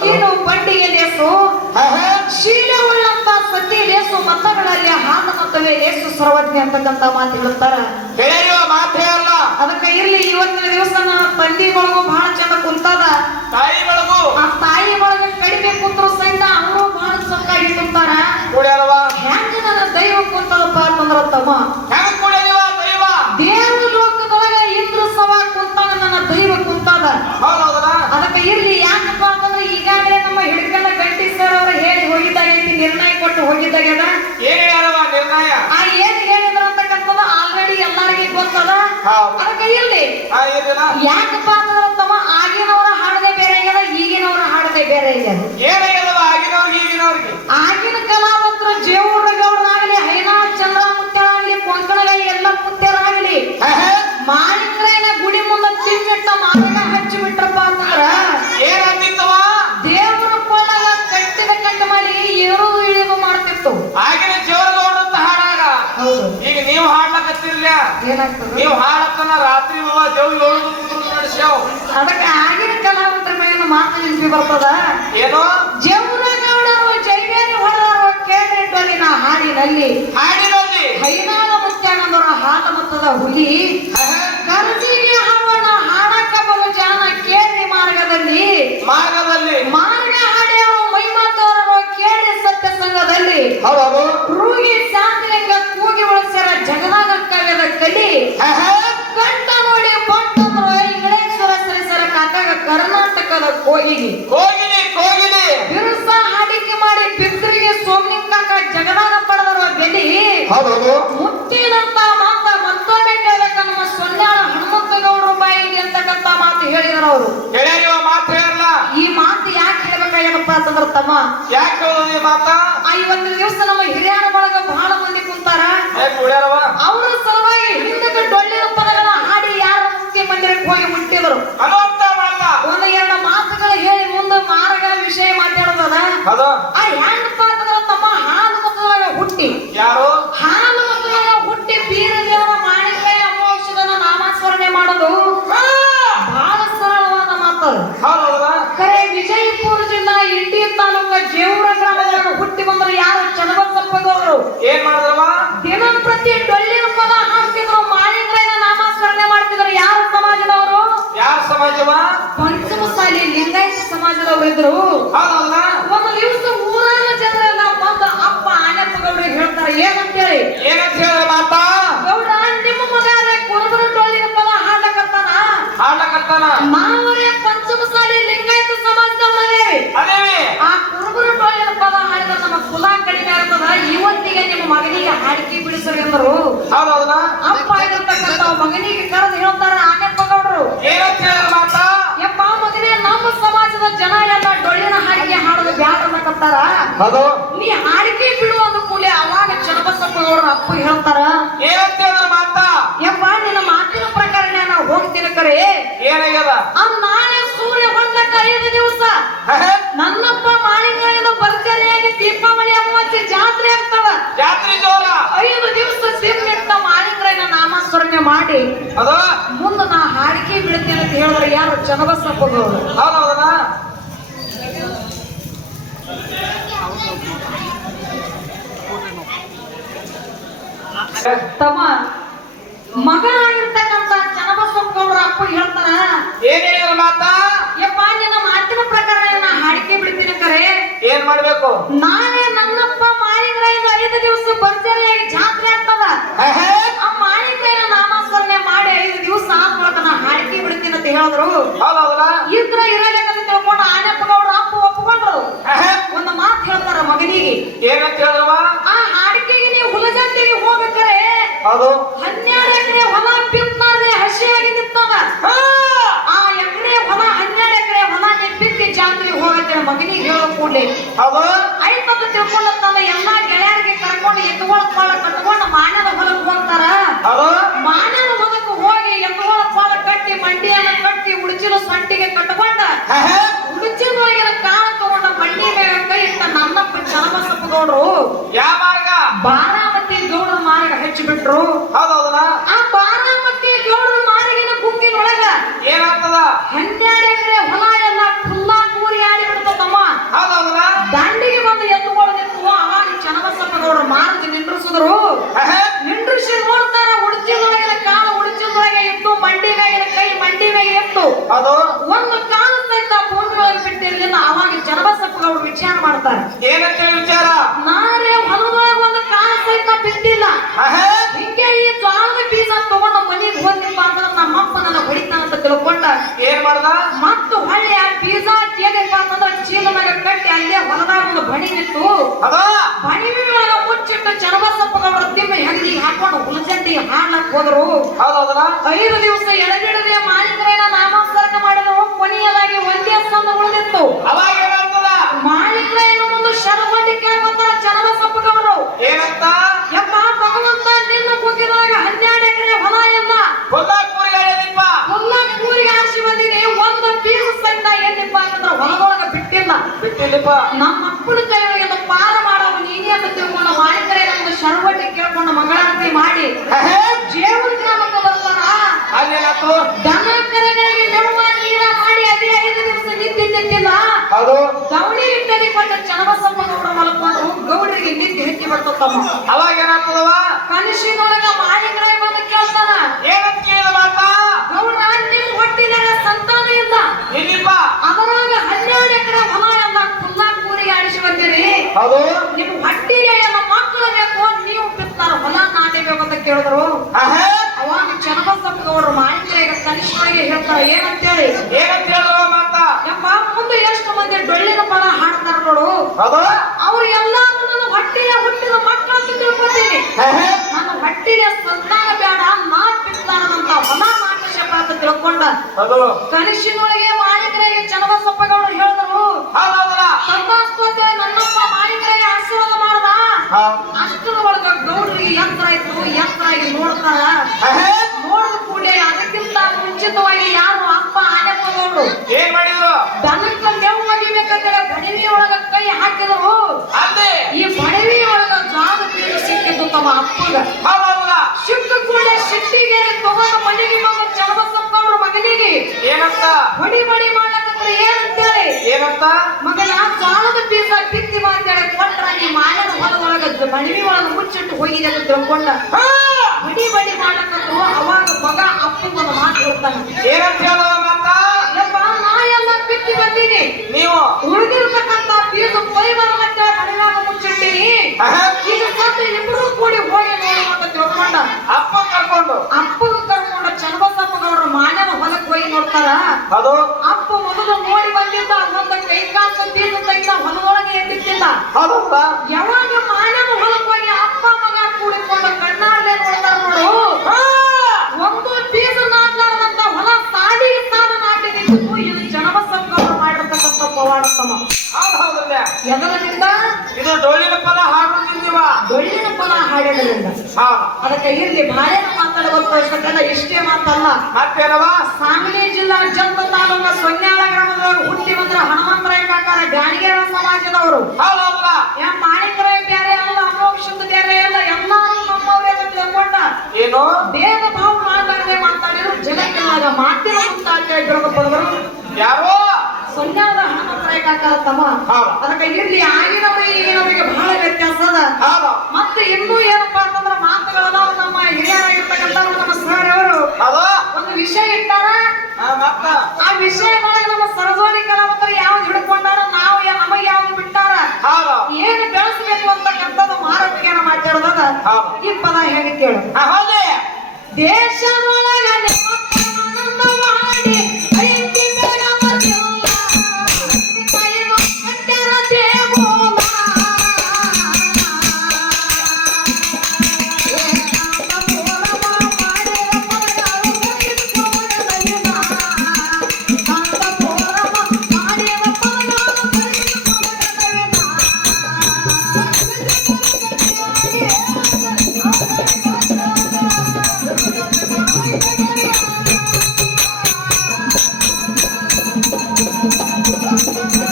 ಕೀಲು ಬಂಡಿಗೆ ಲೇಸು ಶೀಲೆ ಉಳ್ಳಂತ ಸತಿ ಲೇಸು ಮತಗಳಲ್ಲಿ ಹಾದ ಮತವೇ ಲೇಸು ಸರ್ವಜ್ಞ ಅಂತಕ್ಕಂತ ಮಾತು ಹೇಳುತ್ತಾರ. ಮಾತೇ ಅಲ್ಲ. ಅದಕ್ಕೆ ಇರ್ಲಿ ಇವತ್ತಿನ ದಿವಸ ತಂದಿ ಒಳಗು ಬಹಳ ಚಂದ ಕುಂತದ. ತಾಯಿ ಒಳಗು ಆ ತಾಯಿ ಒಳಗೆ ಕಡಿಮೆ ಕುಂತರು ಸಹಿತ ಅವರು ಬಹಳ ಸೊಕ್ಕಾಗಿ ಕುಂತಾರ. ಹೆಂಗ ನನ್ನ ದೈವ ಕುಂತದಪ್ಪ ಅಂತಂದ್ರ ತಮ್ಮ ದೇವ ಲೋಕದೊಳಗೆ ಇಂದ್ರ ಸವ ಕುಂತಾನ, ನನ್ನ ದೈವ ಕುಂತದ. ಅದಕ್ಕೆ ಇರ್ಲಿ ಯಾಕಪ್ಪ ಅಂತಂದ್ರೆ ಈಗಾಗಲೇ ನಮ್ಮ ಹಿಡ್ಕನ ಗಂಟಿ ಸರ್ ಅವರು ಹೇಳಿ ಹೋಗಿದ್ದಾಗೈತಿ, ನಿರ್ಣಯ ಕೊಟ್ಟು ಹೋಗಿದ್ದಾಗ್ಯದ. ಆ ಏನ್ ಹೇಳಿದ್ರ ಅಂತಕ್ಕಂಥದ್ದು ಆಲ್ರೆಡಿ ಎಲ್ಲರಿಗೂ ಗೊತ್ತದ. ಅದಕ್ಕೆ ಇರ್ಲಿ ಯಾಕಪ್ಪ ಅಂತಂದ್ರ ತಮ್ಮ ಆಗಿನವರ ಹಾಡದೆ ಬೇರೆ ಆಗ್ಯದ, ಈಗಿನವರ ಹಾಡದೆ ಬೇರೆ ಆಗ್ಯದ. ಆಗಿನ ಕಲಾವಂತರು ಜೇವೂರ ಗೌಡರಾಗಲಿ, ಹೈನಾ ಚಂದ್ರಮುತ್ಯರಾಗಲಿ, ಕೊಂಕಣಗಾಯಿ ಎಲ್ಲ ಮುತ್ಯರಾಗಲಿ ಮಾಣಿಕ್ರೇನ ಗುಡಿ ಮುಂದೆ ತಿನ್ನಿಟ್ಟ ಮಾರ್ಗ ಹಚ್ಚಿ ಬಿಟ್ರಪ್ಪ ಅಂತಂದ್ರ ದೇವರ ಕೊಳ್ಳಗ ಕಟ್ಟಿದ ಕಟ್ಟ ಮಾಡಿ ಏರೋದು ಇಳಿದು ಮಾಡ್ತಿತ್ತು. ಆಗಿನ ಜೇವರಗೌಡ ಅಂತ ಹಾಡಾಗ ಈಗ ನೀವು ಹಾಡ್ಲಕತ್ತಿರ್ಲ, ನೀವು ಹಾಡಕ್ಕನ ರಾತ್ರಿ ದೇವ್ ನಡೆಸ್ಯಾವ. ಅದಕ್ಕೆ ಆಗಿನ ಕಲಾವಂತರ ಮೇಲೆ ಮಾತು ನಿಂತು ಬರ್ತದ. ಏನೋ ಜೇವೂರ ಗೌಡರು ಜೈವೇರಿ ಹೊಡೆದರು ಕೇಳಿಟ್ಟಲ್ಲಿ ನಾ ಹಾಡಿನಲ್ಲಿ ಹೈನಾಳ ಮುತ್ಯಾನಂದರ ಹಾಡ ಮತ್ತದ ಹುಲಿ ಕರ್ಜಿಗೆ ಹಾವಣ ಹಾಡಕ ಬರು ಜಾನ ಕೇಳಿ ಮಾರ್ಗದಲ್ಲಿ ಮಾರ್ಗ ಹಾಡಿಯವರು ಮೈಮಾತವರರು ಕೇಳಿ ಸತ್ಯ ಸಂಘದಲ್ಲಿ ರೂಗಿ ಶಾಂತಿಲಿಂಗ ಕೂಗಿ ಉಳಿಸ್ಯಾರ ಜಗದಾಗ ಕಾವ್ಯದ ಕಲಿ ಕಂಠ ನೋಡಿ ಪಟ್ಟಂದ್ರ ಇಂಗಳೇಶ್ವರ ಸರಿಸರ ಕಾಕಾಗ ಕರ್ನಾಟಕದ ಕೋಗಿಲಿ ಬಿರುಸ ಹಾಡಿಕೆ ಮಾಡಿ ಬಿತ್ತರಿಗೆ ಸೋಮಲಿಂಗ ಕಾಕ ಜಗದಾಗ ಪಡೆದರ ಬೆಲಿ ಮುತ್ತಿನಂತ ಮಾತ ಮತ್ತೊಮ್ಮೆ ಕೇಳಕ ನಮ್ಮ ಸೊನ್ನಾಳ ಹನುಮಂತ ಗೌಡರು ಬಾಯಿಗೆ ಅಂತಕ್ಕಂತ ಮಾತು ಹೇಳಿದ್ರು ಅವರು. ಈ ಮಾತು ಯಾಕೆ ಹೇಳ್ಬೇಕಾಗ್ಯದಪ್ಪ ಅಂತಂದ್ರ ತಮ್ಮ ಇವತ್ತಿನ ದಿವಸ ನಮ್ಮ ಹಿರಿಯರ ಒಳಗ ಬಹಳ ಮಂದಿ ಕುಂತಾರ. ಅವರ ಸಲುವಾಗಿ ಹಿಂದಕ್ಕೆ ಡೊಳ್ಳಿನ ಪದಗಳ ಹಾಡಿ ಯಾರ ಮುಖ್ಯ ಮಂದಿರಕ್ಕೆ ಹೋಗಿ ಮುಟ್ಟಿದ್ರು. ಒಂದು ಎರಡು ಮಾತುಗಳು ಹೇಳಿ ಮುಂದೆ ಮಾರ್ಗ ವಿಷಯ ಮಾತಾಡೋದದ. ಹೆಂಗಪ್ಪ ಅಂತಂದ್ರ ತಮ್ಮ ಹಾಲು ಮಕ್ಕಳಾಗ ಹುಟ್ಟಿ ಹಾಲು ಮಕ್ಕಳಾಗ ಹುಟ್ಟಿ ಬೀರ ದೇವರ ಮಾಣಿಕಾಯಿ ಅಮೋಕ್ಷದನ ನಾಮಸ್ಮರಣೆ ಮಾಡೋದು ಬಹಳ ಸರಳವಾದ ಮಾತು. ಕರೆ ವಿಜಯಪುರ ಜಿಲ್ಲಾ ಇಂಡಿ ತಾಲೂಕ ಜೇವೂರ ಗ್ರಾಮದೊಳಗೆ ಹುಟ್ಟಿ ಬಂದ್ರೆ ಯಾರು ಚನ್ನಬಸಪ್ಪಗೌಡರು ದಿನಂಪ್ರತಿ ಡೊಳ್ಳಿನ ಪದ ಹಾಕ್ತಿದ್ರು, ಮಾಣಿಕಾಯಿನ ನಾಮಸ್ಮರಣೆ ಮಾಡ್ತಿದ್ರು. ಯಾರ ಸಮಾಜದವರು? ಪಂಚಮಸಾಲಿ ಲಿಂಗಾಯತ ಸಮಾಜದವರು ಇದ್ರು. ಒಂದು ದಿವಸ ಊರಾನ ಜನರೆಲ್ಲ ಬಂದು ಅಪ್ಪ ಆನಪ್ಪ ಗೌಡ್ರಿಗೆ ಹೇಳ್ತಾರೆ ಏನಂತ ಹೇಳಿ, ಗೌಡ ನಿಮ್ಮ ಮಗ ಕುರುಬರ ಡೊಳ್ಳಿನ ಪದ ಹಾಡ್ಲಕತ್ತಾನ, ಮಾವರೇ ಪಂಚಮಸಾಲಿ ಲಿಂಗಾಯತ ಸಮಾಜದವರೇ ಆ ಕುರುಬರ ಡೊಳ್ಳಿನ ಪದ ಹಾಡಿದ ನಮ್ಮ ಕುಲ ಕಡಿಮೆ ಆಗ್ತದ, ಇವತ್ತಿಗೆ ನಿಮ್ಮ ಮಗನಿಗೆ ಹಾಡಿಕೆ ಬಿಡಿಸ್ರಿ ಅಂದರು. ಅಪ್ಪ ಆಗಿರ್ತಕ್ಕಂಥ ಮಗನಿಗೆ ಕರೆದು ಹೇಳ್ತಾರ ಆನಪ್ಪ ಗೌಡರು, ಯಪ್ಪ ಮಗನೇ ನಮ್ಮ ಸಮಾಜದ ಜನ ಎಲ್ಲ ಡೊಳ್ಳಿನ ಹಾಡಿಕೆ ಹಾಡೋದು ಬ್ಯಾಡ ಅನ್ನಕತ್ತಾರ, ನೀ ಹಾಡಿಕೆ ಬಿಡುವುದು ಕೂಲಿ. ಅವಾಗ ಚನ್ನಬಸಪ್ಪ ಗೌಡರು ಅಪ್ಪ ಹೇಳ್ತಾರ ಯಪ್ಪ ನಿನ್ನ ಮಾತಿನ ಪ್ರಕಾರ ನಾನು ಹೋಗ್ತೀನಿ. ಕರೆ ನಾಳೆ ಸೂರ್ಯ ಬಂದಕ್ಕ 5 ದಿವಸ ನನ್ನಪ್ಪ ಮಾಳಿಂಗಣ್ಣ ಭರ್ಜರಿಯಾಗಿ ದೀಪಾವಳಿ ಅಮಾವಾಸ್ಯೆ ಜಾತ್ರೆ ಆಗ್ತವ. 5 ದಿವಸ ಸಿಕ್ಕಿಟ್ಟ ಮಾಳಿಂಗಣ್ಣ ನಾಮಸ್ಮರಣೆ ಮಾಡಿ ಮುಂದೆ ನಾ ಹಾಡಿಕೆ ಬಿಡ್ತೇನೆ ಅಂತ ಹೇಳಿದ್ರೆ ಯಾರು? ಚನ್ನಬಸಪ್ಪ ಗೌಡರು. ತಮ್ಮ ಮಗ ಆಗಿರ್ತಕ್ಕಂಥ ಚನ್ನಬಸಪ್ಪ ಗೌಡರ ಅಪ್ಪ ಹೇಳ್ತಾರ ಯಪ್ಪ ನಿನ್ನ ಮಾತಿನ ಪ್ರಕಾರ ನಾ ಹಾಡಿಕೆ ಬಿಡ್ತೀನಿ. ಕರೆ ಏನ್ ಮಾಡ್ಬೇಕು? ನಾಳೆ ನನ್ನಪ್ಪ ಮಾಳಿಂಗರಾಯನ 5 ದಿವಸ ಭರ್ಜರಿಯಾಗಿ ಜಾತ್ರೆ ಆಗ್ತದ. ಆ ಮಾಳಿಂಗರಾಯನ ನಾಮಸ್ಮರಣೆ ಮಾಡಿ 5 ದಿವಸ ಆದ್ಮೇಲೆ ನಾ ಹಾಡಿಕೆ ಬಿಡ್ತೀನಿ ಅಂತ ಹೇಳಿದ್ರು. ಇದ್ರ ಇರಲೇಕಂತ ತಿಳ್ಕೊಂಡು ಆನಪ್ಪ ಗೌಡ್ರ ಅಪ್ಪ ಒಪ್ಕೊಂಡ್ರು. ಒಂದು ಮಾತು ಹೇಳ್ತಾರ ಮಗನಿಗೆ, ಏನಂತ ಹೇಳಿದವ? ಆ ಹಾಡಿಕೆಗೆ ನೀವು ಹುಲಜಂತಿಗೆ ಹೋಗ್ಬೇಕಾರೆ 12 ಎಕರೆ ಹೊಲ ಬಿತ್ತಾರ್ದೆ ಹಸಿಯಾಗಿ ನಿಂತದ. ಆ ಎಕರೆ ಹೊಲ 12 ಎಕರೆ ಹೊಲ ಬಿತ್ತಿ ಜಾತ್ರೆಗೆ ಹೋಗತ್ತೆ ಮಗನಿಗೆ ಹೇಳೋ ಕೂಡಲೇ ಆಯ್ತದ ತಿಳ್ಕೊಂಡು ತನ್ನ ಎಲ್ಲಾ ಗೆಳೆಯರಿಗೆ ಕರ್ಕೊಂಡು ಎತ್ತುಗಳ ಪಾಲ ಕಟ್ಕೊಂಡು ಮಾನ್ಯದ ಹೊಲಕ್ಕೆ ಹೋಗ್ತಾರ. ಮಾನ್ಯದ ಹೊಲಕ್ಕೆ ಹೋಗಿ ಎತ್ತುಗಳ ಪಾಲ ಕಟ್ಟಿ ಮಂಡಿಯನ್ನ ಕಟ್ಟಿ ಉಡುಚಿನ ಸೊಂಟಿಗೆ ಕಟ್ಕೊಂಡ ಉಡುಚಿನೊಳಗಿನ ಕಾಳು ತಗೊಂಡ ಮಂಡಿ ಮೇಲೆ ಕೈ ಇಟ್ಟ ನನ್ನಪ್ಪ ಚನ್ನಬಸಪ್ಪ ಗೌಡರು ಬಾರಾಮತಿ ಗೌಡರ ಮಾರ್ಗ ಹಚ್ಚಿಬಿಟ್ರು. ಆ ಬಾರಾಮತಿ ಗೌಡರ ಮಾರ್ಗಿನ ಗುಂಗಿನೊಳಗ ಏನಾಗ್ತದ? 12 ಎಕರೆ ಹೊಲ ಎಲ್ಲ ಫುಲ್ಲಾ ಕೂರಿ ಆಡಿ ಬಿಡ್ತದ. ಅದು ಒಂದು ಕಾಲ ಸಹಿತ ಭೂಮಿ ಒಳಗೆ ಬಿಟ್ಟಿರ್ಲಿಲ್ಲ. ಅವಾಗ ಚನ್ನಬಸಪ್ಪಗೌಡರು ವಿಚಾರ ಮಾಡ್ತಾರೆ, ಏನಂತ ವಿಚಾರ? ನಾರೇ ಹೊಲದೊಳಗೆ ಒಂದು ಕಾಲ ಸಹಿತ ಬಿದ್ದಿಲ್ಲ, ಹಿಂಗೆ ಈ ಜ್ವಾಳದ ಬೀಜ ತಗೊಂಡು ಮನೆಗೆ ಹೋಗಿಪ್ಪ ಅಂದ್ರೆ ನಮ್ಮಪ್ಪ ನನ್ನ ಹೊಡಿತಾನ ಅಂತ ತಿಳ್ಕೊಂಡ ಏನ್ ಮಾಡ್ದ? ಮತ್ತು ಹೊಳ್ಳಿ ಆ ಬೀಜ ಹೇಗಪ್ಪ ಅಂತಂದ್ರೆ ಚೀಲದಾಗ ಕಟ್ಟಿ ಅಲ್ಲೇ ಹೊಲದಾಗ ಒಂದು ಬಣಿ ನಿಂತು ಬಣಿ ಒಳಗ ಮುಚ್ಚಿಟ್ಟು ಚನ್ನಬಸಪ್ಪಗೌಡರ ತಿಮ್ಮಿ ಹೆಗಲಿಗೆ ಹಾಕೊಂಡು ಹುಲಜಂಡಿ ಹಾಡ್ಲಕ್ ಹೋದ್ರು. 5 ದಿವಸ ಎಳಬಿಡದೆ ಮಾಲೀಕರೇನ ನಾಮಕರಣ ಮಾಡಿದ್ರು. ಕೊನೆಯದಾಗಿ ಒಂದೇ ಸಂದ ಉಳಿದಿತ್ತು. ಅವಾಗ ಏನಾಗ್ತದ? ಮಾಲೀಕರ ಏನು ಮುಂದೆ ಶರವಡ್ಡಿ ಕೇಳ್ಕೊತಾರ ಚನ್ನಬಸಪ್ಪಗೌಡರು, ಏನಂತ? ಯಪ್ಪ ಭಗವಂತ ನಿನ್ನ ಕೂಗಿದಾಗ 12 ಎಕರೆ ಹೊಲ ಎಲ್ಲ ಕೂರಿಗೆ ಆರಿಸಿ ಬಂದಿನಿ. ಒಂದು ಬೀಜ ಸಹಿತ ಏನಿಪ್ಪ ಅಂತಂದ್ರ ಹೊಲದೊಳಗ ಬಿಟ್ಟಿಲ್ಲ. ನಮ್ಮ ಅಪ್ಪನ ಕೈಯೊಳಗೆ ಪಾರ ಮಾಡೋದು ನೀನೇ ಅಂತ ತಿಳ್ಕೊಂಡು ಮಾಲೀಕರೇ ನಮ್ದು ಶರವಡ್ಡಿ ಕೇಳ್ಕೊಂಡು ಮಂಗಳಾರತಿ ಮಾಡಿ ಜೇವನ ಗ್ರಾಮಕ್ಕೆ ಬರ್ತಾರ. ದನ ಕರೆಗಳಿಗೆ ನೆಡುವ ನೀರ ಮಾಡಿ ಅದೇ 5 ದಿವಸ ನಿಂತಿದ್ದಿಲ್ಲ. ಗೌಡಿ ಇಟ್ಟಲ್ಲಿ ಕೊಂಡು ಚನ್ನಬಸಪ್ಪಗೌಡರ ಮಲ್ಕೊಂಡು ಗೌಡರಿಗೆ ನಿಂತು ಹೆಚ್ಚಿ ಬರ್ತಮ್ಮ. ಅವಾಗ ಏನಾಗ್ತದವ? ಕನಸಿನೊಳಗ ಮಾಲೀಕರೇ ಬಂದು ಕೇಳ್ತಾನ, ಏನಂತ ಕೇಳಿದ ಮಾತಾ? ಗೌಡ ನಿಮ್ ಹೊಟ್ಟಿನಾಗ ಸಂತಾನ ಇಲ್ಲ, ಅದರಾಗ 12 ಎಕರೆ ಹೊಲ ಎಲ್ಲ ಕುಲ್ಲಾ ಕೂರಿಗೆ ಆಡಿಸಿ ಬಂದಿರಿ, ನಿಮ್ ಹೊಟ್ಟಿಗೆ ಎಲ್ಲ ಮಕ್ಕಳು ಬೇಕು, ನೀವು ಬಿತ್ತಾರ ಹೊಲ ನಾಟಬೇಕು ಅಂತ ಕೇಳಿದ್ರು. ಅವಾಗ ಚನ್ನಬಸಪ್ಪಗೌಡರು ಮಾಲೀಕರಿಗೆ ಕನಿಷ್ಠರಿಗೆ ಹೇಳ್ತಾರ, ಏನಂತೇಳಿ ಯಪ್ಪ ಮುಂದೆ ಎಷ್ಟು ಮಂದಿ ಡೊಳ್ಳಿನ ಪದ ಹಾಡ್ತಾರ ನೋಡು, ಅವ್ರು ಎಲ್ಲಾರು ನನ್ನ ಹೊಟ್ಟಿಗೆ ಹುಟ್ಟಿದ ಮಕ್ಕಳು ಅಂತ ತಿಳ್ಕೊತೀನಿ. ನನ್ನ ಹೊಟ್ಟಿಗೆ ಸಂತಾನ ಬೇಡ, ನಾ ಬಿತ್ತಾರಂತ ಹೊಲ ನಾಟಕ ಅಂತ ತಿಳ್ಕೊಂಡ ಕನಸಿನೊಳಗೆ ಮಾಲೀಕರಿಗೆ ಚನ್ನಬಸಪ್ಪಗೌಡರು ಹೇಳಿದ್ರು, ಸಂತಾಸ್ತೋತೆ ನನ್ನಪ್ಪ ಮಾಲೀಕರಿಗೆ ಆಶೀರ್ವಾದ ಮಾಡ್ದ. ಅಷ್ಟರ ಒಳಗ ಗೌಡರಿಗೆ ಯಂತ್ರ ಇತ್ತು, ಯಂತ್ರ ಆಗಿ ನೋಡ್ತಾರ. ನೋಡಿದ ಕೂಡಲೇ ಅದಕ್ಕಿಂತ ಮುಂಚಿತವಾಗಿ ಯಾರು ಅಪ್ಪ ಆನೆಪ್ಪಗೌಡರು ಏನ್ ಮಾಡಿದ್ರು? ದನಕ್ಕ ಮೇವು ಒಗಿಬೇಕಂದ್ರೆ ಬಡವಿ ಒಳಗ ಕೈ ಹಾಕಿದ್ರು. ಈ ಬಡವಿ ಒಳಗ ಜ್ವಾಳದ ಬೀಜ ಸಿಕ್ಕಿದ್ದು ತಮ್ಮ ಅಪ್ಪಗ. ಸಿಕ್ಕ ಕೂಡಲೇ ಸಿಟ್ಟಿಗೆ ತಗೊಂಡು ಮನೆಗೆ ಬಂದು ಚನ್ನಬಸಪ್ಪಗೌಡರು ಮಗನಿಗೆ ಏನಂತ ಬಡಿ ಮಾಡ್ಲಕ್ಕಂದ್ರೆ ಏನಂತ ಮಗನ ಜ್ವಾಳದ ಬೀಜ ಬಿತ್ತಿ ಅಂತೇಳಿ ಕೊಟ್ರ ಈ ಮಾಯದ ಹೊಲದೊಳಗ ಬಡವಿ ಒಳಗ ಮುಚ್ಚಿಟ್ಟು ಹೋಗಿದೆ ಅಂತ ತಿಳ್ಕೊಂಡ ಬಡಿ ಮಾಡ್ಲಕ್ಕಂದ್ರು. ಅವಾಗ ಮಗ ಅಪ್ಪಗೆ ಒಂದು ಮಾತು ಹೇಳ್ತಾನೆ, ಏನಂತ ಯಪ್ಪ ನಾ ಎಲ್ಲ ಬಿತ್ತಿ ಬಂದೀನಿ, ನೀವು ಉಳಿದಿರ್ತಕ್ಕಂತ ಬೀಜ ಪೈಬರ್ ಮತ್ತೆ ಮನೆಯಾಗ ಮುಚ್ಚಿಟ್ಟಿನಿ, ಈಗ ಸತ್ತು ಇಬ್ಬರು ಕೂಡಿ ಹೋಗಿ ನೋಡು ಅಂತ ತಿಳ್ಕೊಂಡ ಅಪ್ಪಗೆ ಕರ್ಕೊಂಡು ಚನ್ನಬಸಪ್ಪಗೌಡರು ಮಾನ್ಯದ ಹೊಲಕ್ಕೆ ಹೋಗಿ ನೋಡ್ತಾರ. ಅಪ್ಪ ಮೊದಲು ನೋಡಿ ಬಂದಿದ್ದ, ಒಂದು ಕೈ ಕಾಲು ಬೀಜ ತೆಗೆದ ಹೊಲದೊಳಗೆ ಎದ್ದಿದ್ದಿಲ್ಲ. ಯಾವಾಗ ಮಾನ್ಯದ ಹೊಲಕ್ಕೆ ಹೋಗಿ ಅಪ್ಪ ಮಗ ಕೂಡಿಕೊಂಡು ಕಣ್ಣಾರ್ಲೆ ನೋಡ್ತಾರ ನೋಡು, ಒಂದು ಬೀಜ ನಾಟ್ಲಾರ್ದಂತ ಹೊಲ ಸಾಡಿ ನಾಟಿ ನಿಂತು ಇದು ಚನ್ನಬಸಪ್ಪಗೌಡರು ಮಾಡಿರ್ತಕ್ಕಂಥ ಪವಾಡತಮ್ಮ. ಎದರದಿಂದ ಇದು ಡೊಳ್ಳಿನ ಪದ ಹಾಡುತ್ತಿದ್ದೀವ, ಡೊಳ್ಳಿನ ಪದ ಹಾಡಿದ್ರಿಂದ ಅದಕ್ಕೆ ಇರ್ಲಿ ಬಾಳೆನ ಮಾತಾಡೋದಕ್ಕೋಸ್ಕರ ಇಷ್ಟೇ ಮಾತಲ್ಲ. ಮತ್ತೇನವ? ಸಾಂಗ್ಲಿ ಜಿಲ್ಲಾ ಜಂತ ತಾಲೂಕ ಸೊನ್ಯಾಳ ಗ್ರಾಮದೊಳಗೆ ಹುಟ್ಟಿ ಬಂದ್ರ ಹನುಮಂತರಾಯ ಕಾಕಾರ ಗಾಣಿಗೇರ ಸಮಾಜದವರು. ಮಾಣಿಕರಾಯ ಬೇರೆ ಅಲ್ಲ, ಅಮೋಕ್ಷದ ಬೇರೆ ಅಲ್ಲ, ಎಲ್ಲಾರು ನಮ್ಮವರೇ ಅಂತ ತಿಳ್ಕೊಂಡ ಏನು ಭೇದ ಭಾವ ಮಾತಾಡದೆ ಮಾತಾಡಿದ್ರು. ಜನಕ್ಕೆಲ್ಲ ಮಾತಿನ ಪಡೆದರು. ಯಾರೋ ಸೊನ್ಯಾಳದ ಹನುಮಂತರಾಯ ಕಾಕಾರ ತಮ್ಮ. ಅದಕ್ಕೆ ಇರ್ಲಿ ಆಗಿನವರಿಗೆ ಈಗಿನವರಿಗೆ ಬಹಳ ವ್ಯತ್ಯಾಸ ಅದ. ಮತ್ತೆ ಇನ್ನೂ ಏನಪ್ಪಾ ಅಂತಂದ್ರ ಮಾತುಗಳನ್ನ ನಮ್ಮ ಹಿರಿಯರಾಗಿರ್ತಕ್ಕಂಥ ನಮ್ಮ ಸರ್ ಅವರು ಒಂದು ವಿಷಯ ಇಟ್ಟಾರ. ಆ ವಿಷಯಗಳಿಗೆ ನಮ್ಮ ಸರಜೋಡಿ ಕಲಾವಂತರು ಯಾವ್ದು ಹಿಡ್ಕೊಂಡಾರ, ನಾವು ನಮಗೆ ಯಾವ್ದು ಬಿಟ್ಟಾರ, ಏನು ಬೆಳೆಸಬೇಕು ಅಂತಕ್ಕಂಥದ್ದು ಮಾರವಿಜ್ಞಾನ ಮಾತಾಡೋದ. ಈ ಪದ ಹೇಗೆ ಕೇಳು, ದೇಶದೊಳಗ ಮಾಡಿ Thank you.